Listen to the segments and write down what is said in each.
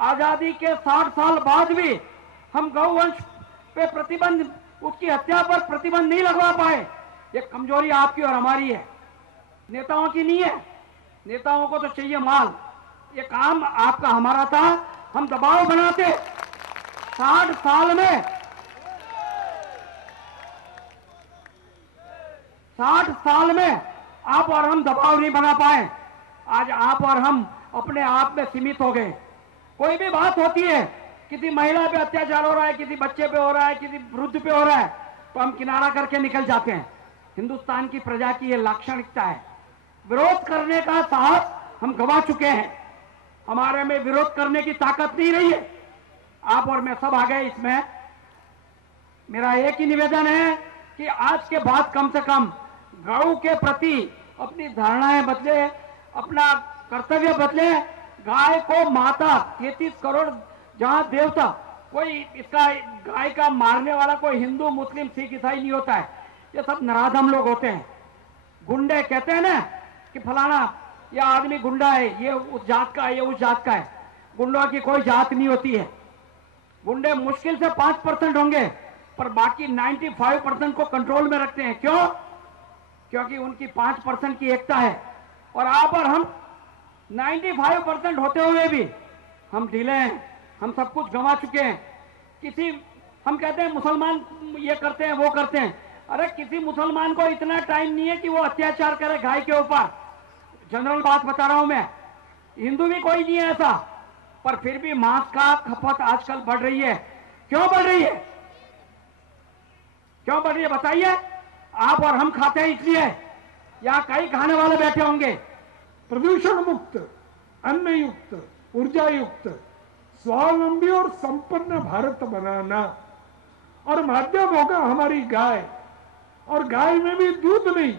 आजादी के 60 साल बाद भी हम गौवंश पे प्रतिबंध, उसकी हत्या पर प्रतिबंध नहीं लगवा पाए। ये कमजोरी आपकी और हमारी है, नेताओं की नहीं है। नेताओं को तो चाहिए माल। ये काम आपका हमारा था, हम दबाव बनाते। 60 साल में 60 साल में आप और हम दबाव नहीं बना पाए। आज आप और हम अपने आप में सीमित हो गए। कोई भी बात होती है, किसी महिला पे अत्याचार हो रहा है, किसी बच्चे पे हो रहा है, किसी वृद्ध पे हो रहा है, तो हम किनारा करके निकल जाते हैं। हिंदुस्तान की प्रजा की यह लाक्षणिकता है। विरोध करने का साहस हम गवा चुके हैं। हमारे में विरोध करने की ताकत नहीं रही है। आप और मैं सब आ गए इसमें। मेरा एक ही निवेदन है कि आज के बाद कम से कम गौ के प्रति अपनी धारणाएं बदले, अपना कर्तव्य बदले। गाय को माता, 33 करोड़ जहां देवता, कोई इसका गाय का मारने वाला कोई हिंदू, मुस्लिम, सिख, ईसाई नहीं होता है। ये सब नराधम लोग होते हैं। गुंडे कहते हैं ना कि फलाना यह आदमी गुंडा है, ये उस जात का है, ये उस जात का है। गुंडों की कोई जात नहीं होती है। गुंडे मुश्किल से 5% होंगे, पर बाकी 95% को कंट्रोल में रखते हैं। क्यों? क्योंकि उनकी 5% की एकता है। और आप और हम 95% होते हुए भी हम ढीले हैं। हम सब कुछ गंवा चुके हैं। किसी, हम कहते हैं मुसलमान ये करते हैं, वो करते हैं। अरे किसी मुसलमान को इतना टाइम नहीं है कि वो अत्याचार करे गाय के ऊपर। जनरल बात बता रहा हूं मैं। हिंदू भी कोई नहीं है ऐसा, पर फिर भी मांस का खपत आजकल बढ़ रही है। क्यों बढ़ रही है? क्यों बढ़ रही है बताइए। आप और हम खाते हैं इसलिए, या कई खाने वाले बैठे होंगे। प्रदूषण मुक्त, अन्न युक्त, ऊर्जा युक्त, स्वावलंबी और संपन्न भारत बनाना, और माध्यम होगा हमारी गाय। और गाय में भी दूध नहीं,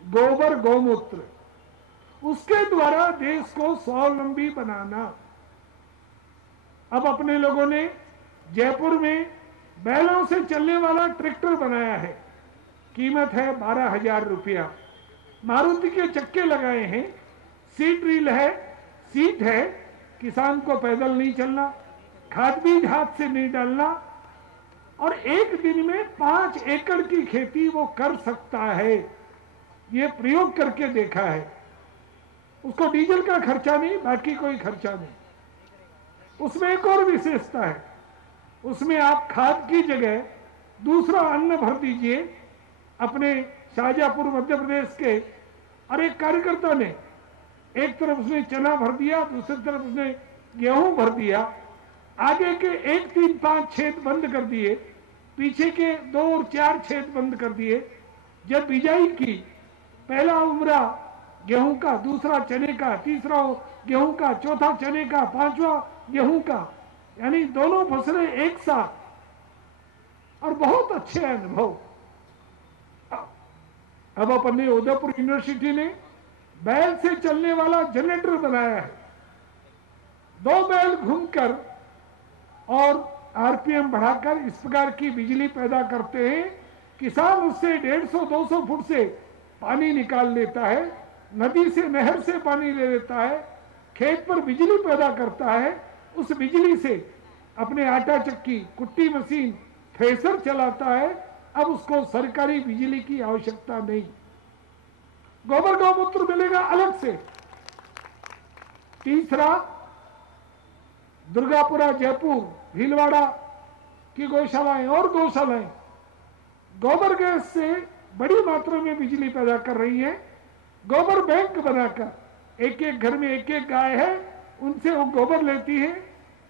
गोबर, गौमूत्र, उसके द्वारा देश को स्वावलंबी बनाना। अब अपने लोगों ने जयपुर में बैलों से चलने वाला ट्रैक्टर बनाया है। कीमत है 12,000 रुपया। मारुति के चक्के लगाए हैं, सीट रील है, सीट है। किसान को पैदल नहीं चलना, खाद बीज हाथ से नहीं डालना, और एक दिन में 5 एकड़ की खेती वो कर सकता है। ये प्रयोग करके देखा है। उसको डीजल का खर्चा नहीं, बाकी कोई खर्चा नहीं। उसमें एक और विशेषता है, उसमें आप खाद की जगह दूसरा अन्न भर दीजिए। अपने शाहजहांपुर मध्य प्रदेश के और एक कार्यकर्ता ने एक तरफ उसने चना भर दिया, दूसरी तरफ उसने गेहूं भर दिया। आगे के 1, 3, 5 छेद बंद कर दिए, पीछे के 2 और 4 छेद बंद कर दिए। जब बिजाई की, पहला उमरा गेहूं का, दूसरा चने का, तीसरा गेहूं का, चौथा चने का, पांचवा गेहूं का, यानी दोनों फसलें एक साथ, और बहुत अच्छे अनुभव। अब अपने उदयपुर यूनिवर्सिटी ने बैल से चलने वाला जनरेटर बनाया है। 2 बैल घूमकर और आरपीएम बढ़ाकर इस प्रकार की बिजली पैदा करते हैं। किसान उससे 150-200 फुट से पानी निकाल लेता है, नदी से, नहर से पानी ले लेता है, खेत पर बिजली पैदा करता है। उस बिजली से अपने आटा चक्की, कुट्टी मशीन, थ्रेसर चलाता है। अब उसको सरकारी बिजली की आवश्यकता नहीं। गोबर गौमूत्र मिलेगा अलग से। तीसरा, दुर्गापुरा, जयपुर, भीलवाड़ा की गौशालाएं और गौशालाएं गोबर गैस से बड़ी मात्रा में बिजली पैदा कर रही हैं। गोबर बैंक बनाकर एक एक घर में एक एक गाय है, उनसे वो गोबर लेती है,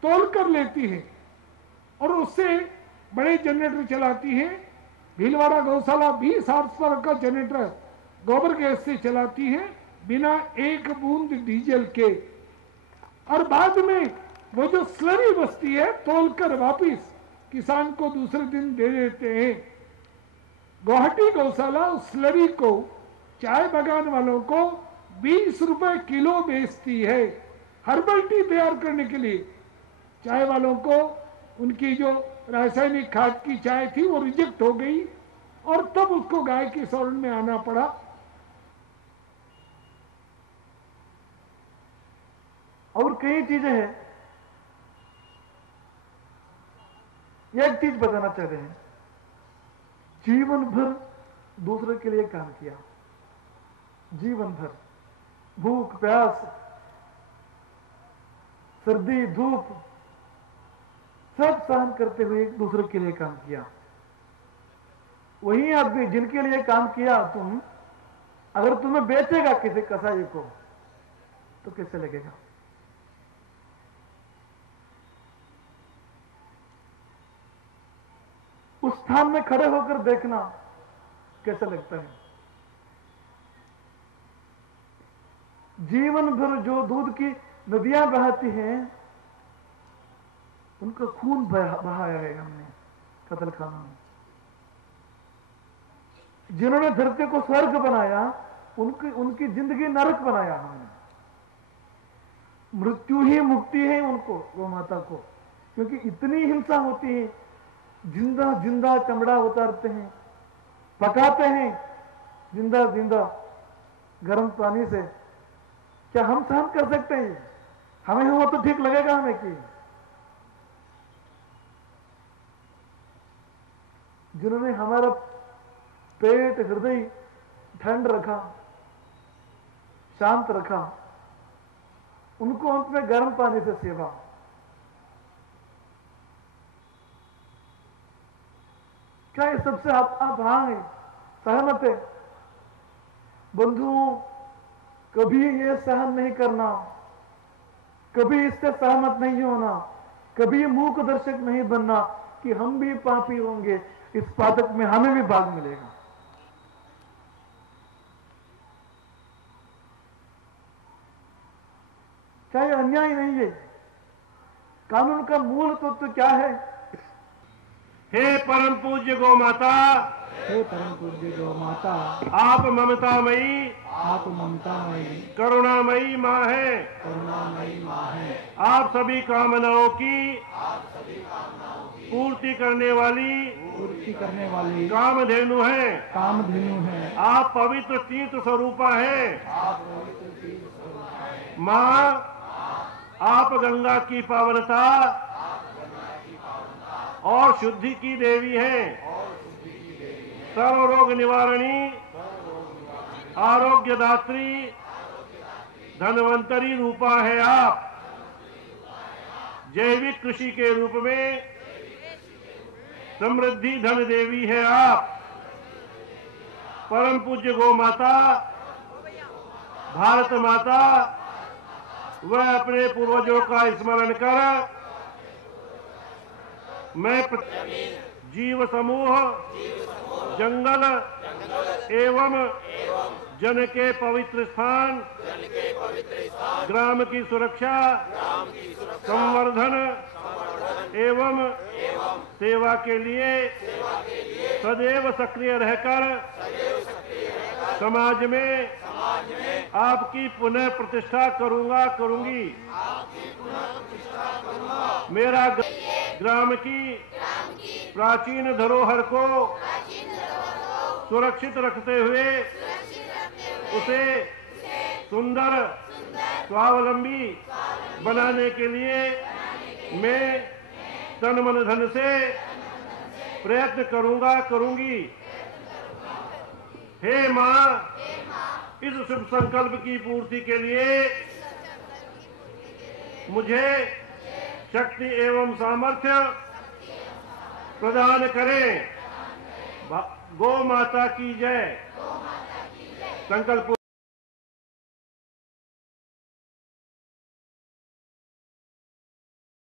तोल कर लेती है, और उससे बड़े जनरेटर चलाती है। भीलवाड़ा गौशाला 20 हार्सपावर का जनरेटर गोबर गैस से चलाती है, बिना एक बूंद डीजल के। और बाद में वो जो स्लरी बचती है, तोलकर वापिस किसान को दूसरे दिन दे देते हैं। गुवाहाटी गौशाला उस स्लरी को चाय बागान वालों को 20 रुपए किलो बेचती है। हर्बल टी तैयार करने के लिए चाय वालों को उनकी जो रासायनिक खाद की चाय थी वो रिजेक्ट हो गई, और तब उसको गाय के शरण में आना पड़ा। और कई चीजें हैं ये एक चीज बताना चाह रहे हैं, जीवन भर दूसरे के लिए काम किया, जीवन भर भूख प्यास सर्दी धूप सब सहन करते हुए एक दूसरे के लिए काम किया। वही आदमी जिनके लिए काम किया तुम, अगर तुम्हें बेचेगा किसी कसाई को तो कैसे लगेगा? उस स्थान में खड़े होकर देखना कैसा लगता है। जीवन भर जो दूध की नदियां बहाती हैं, उनका खून बहाया है हमने कत्ल खाना में। जिन्होंने धरती को स्वर्ग बनाया, उनकी जिंदगी नरक बनाया हमने। मृत्यु ही मुक्ति है उनको, गौ माता को, क्योंकि इतनी हिंसा होती है। जिंदा जिंदा चमड़ा उतारते हैं, पकाते हैं जिंदा जिंदा गर्म पानी से। क्या हम सहन कर सकते हैं? हमें हो तो ठीक लगेगा हमें कि जिन्होंने हमारा पेट हृदय ठंड रखा, शांत रखा, उनको अंत में गर्म पानी से सेवा। क्या ये सबसे आप हाँ है, सहमत है? बंधुओं, कभी ये सहन नहीं करना, कभी इससे सहमत नहीं होना, कभी मूक दर्शक नहीं बनना कि हम भी पापी होंगे, इस पातक में हमें भी भाग मिलेगा। क्या ये अन्याय नहीं है? कानून का मूल तत्व क्या है? हे परम पूज्य गौ माता, हे परम पूज्य गौ माता, आप ममतामयी, आप ममतामयी, करुणामयी माँ है। करुणामयी माँ है। आप सभी कामनाओं की पूर्ति करने वाली कामधेनु है। कामधेनु है। आप पवित्र तीर्थ स्वरूपा है। माँ, आप गंगा की पावनता और शुद्धि की देवी हैं। सर्व रोग निवारणी, आरोग्यदात्री, धनवंतरी रूपा है आप। जैविक कृषि के रूप में समृद्धि धन देवी है आप। परम पूज्य गौ माता, भारत माता, वह अपने पूर्वजों का स्मरण कर मैं जीव समूह, जंगल एवं जन के पवित्र स्थान, ग्राम की सुरक्षा, संवर्धन एवं सेवा के लिए सदैव सक्रिय रहकर समाज में आपकी पुनः प्रतिष्ठा करूंगी। मेरा ग्राम की प्राचीन धरोहर को सुरक्षित रखते हुए उसे सुंदर स्वावलंबी बनाने के लिए मैं तन मन धन से प्रयत्न करूंगी। हे माँ, इस शुभ संकल्प की पूर्ति के लिए मुझे शक्ति एवं सामर्थ्य प्रदान करें। गौ माता की जय। संकल्प